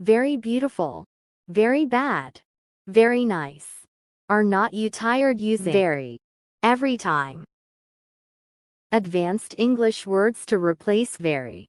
very beautiful, very bad, very nice. Are not you tired using very every time? Advanced English words to replace very.